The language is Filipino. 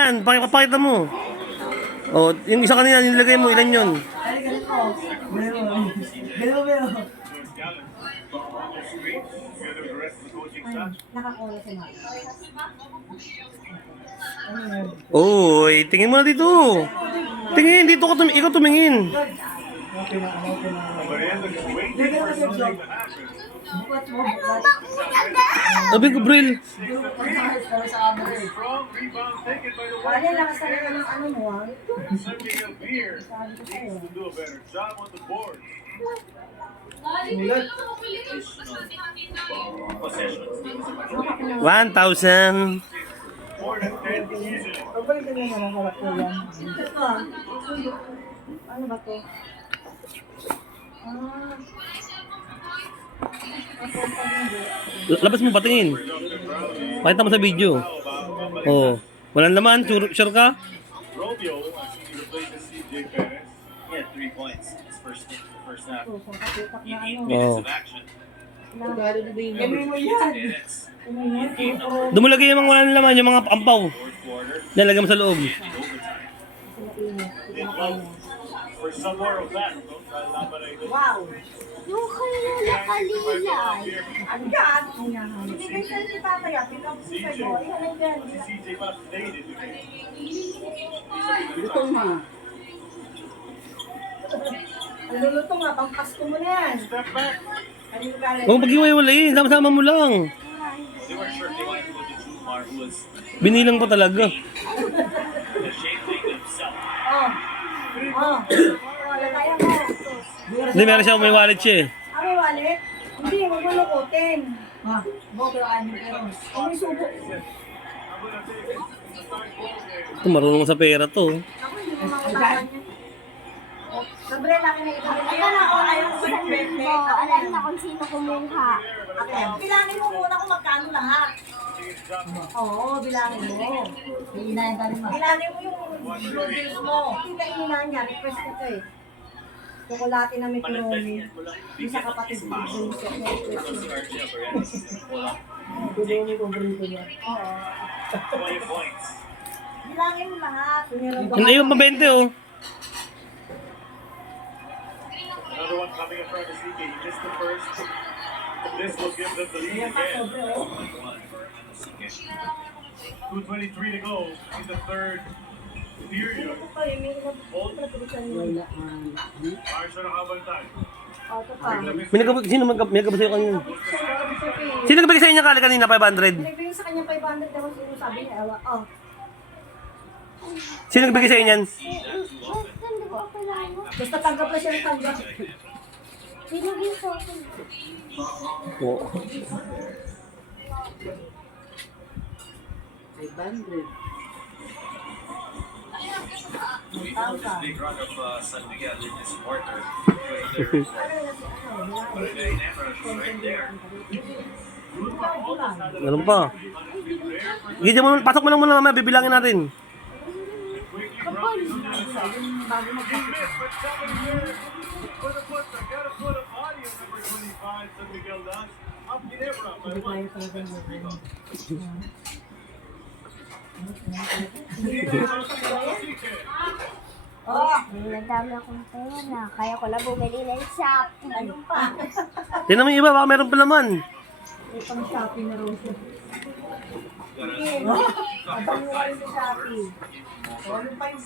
Yan, pakipakita mo. O, yung isa kanina, nilagay mo, ilan yun? Nakakuha si Mama. Oy, tingin mo na dito. Tingin, dito ka ikaw tumingin. Sabi ko, Bril. Wala lakas talaga ng ano mo, ah. One thousand. Pagpalitan mo na ng harap ko yan. Ito, ah. Ano ba to? Ah. Labas mo, patingin. Pakita mo sa video. Oh, walang laman, sure ka? Romeo replaces CJ Perez. He had 3 points in his first half. Ito, sa kapitak na ano. 8 minutes of action. Ganun mo yan. Ano yan? Doon mo lagay yung mga walang laman, yung mga ampaw. Fourth quarter Nalagay mo sa loob. and overtime. They vote for some more of that. No? Laban na ito. Wow. Yung kayo nakalilay. Ang gaan. Hindi kayo sa si Papa yan. Pinapos CJ. sa'yo. Ano yan? Si CJ pala stayed in the game. Ang luluto nga, pang Pasko mo na yan. Step back. Ano yung galing? Huwag mag-iwalay, sama-sama mo lang. They weren't sure if they wanted to go to Jumar, who was Binilang pa talaga. the shape thing himself. Oh. Oh. Wala kaya mo. Hindi, meron siya, may wallet siya eh. Ah, may wallet? Hindi, huwag mo lukutin. Ha? Boto ano pero. Ang may subo. Ito, marunong sa pera to. Ako hindi mo makatahan yan. Sabre, laki na ito. Ito na ako, ayaw ko ng birthday. Alam na kung sino kumuha. Bilangin mo muna kung magkano lahat. Oo, bilangin mo. Bilangin mo yung noodles mo. Hindi ka inunahan niya, request ko ito eh. Chocolate na may pinoli. Yung sa kapatid ko. Pinoli ko brito niya. Oo. 20 points. Bilangin mo lahat. Ano yung mabente oh. Another one coming in front of CJ. He missed the first. This will give them the lead again. 2:23 to go in the third period. Marshall nakabantay. Sino may sa'yo kanina? Sino nagbigay sa inyo kanina 500? Nagbigay sa kanya 500 daw yung sabi niya. Oh. Sino nagbigay sa inyo yan? Hindi ko kailangan mo. Basta tanggap na siya ng tanggap. Binigay sa akin. Oo. 500. Big run of San Miguel in this quarter. Right there. Meron pa. Hindi mo, pasok mo lang muna mamaya, bibilangin natin. For the put, I gotta put a body on number 25, San Miguel does. Up Ginebra by one. Oh. Madami akong pera. Kaya ko lang bumili ng shopping. Ano pa? Tingnan mo yung iba, baka meron pa laman. May pang shopping na raw siya. Sige. Abang mo ka rin sa Shopee. Ano pa yung